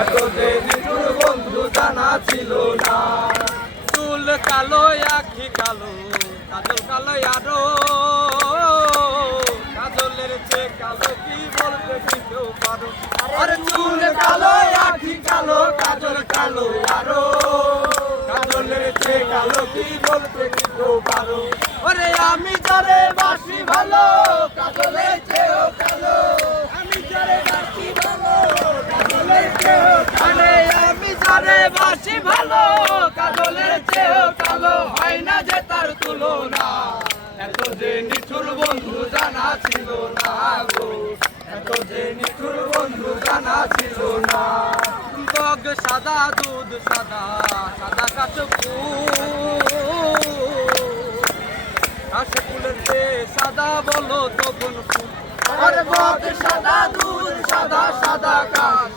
এত যে নিঠুর বন্ধু জানা ছিল না। চুল কালো আখি কালো কাজল কালো আরো কাজলের চেয়ে কালো কি বলতে কি কেউ পারো। আরে চুল কালো আখি কালো কাজল কালো আরো কাজলের চেয়ে কালো কি বলতে কি কেউ পারো। ওরে আমি যারে বাসি ভালো কাজলের চেয়েও কালো আমি যারে বাসি ভালো কাজলের চেয়েও আরে আমি যারে বাসি ভালো কাজলের চেয়েও কালো হয় না যে তার তুলনা। এত যে নিঠুর বন্ধু জানা ছিল না গো, এত যে নিঠুর বন্ধু জানা ছিল না। বগ সাদা দুধ সাদা সাদা কাশফুলের চেয়ে সাদা বলো তখন ফুল। আরে বগ সাদা দুধ সাদা সাদা কাশ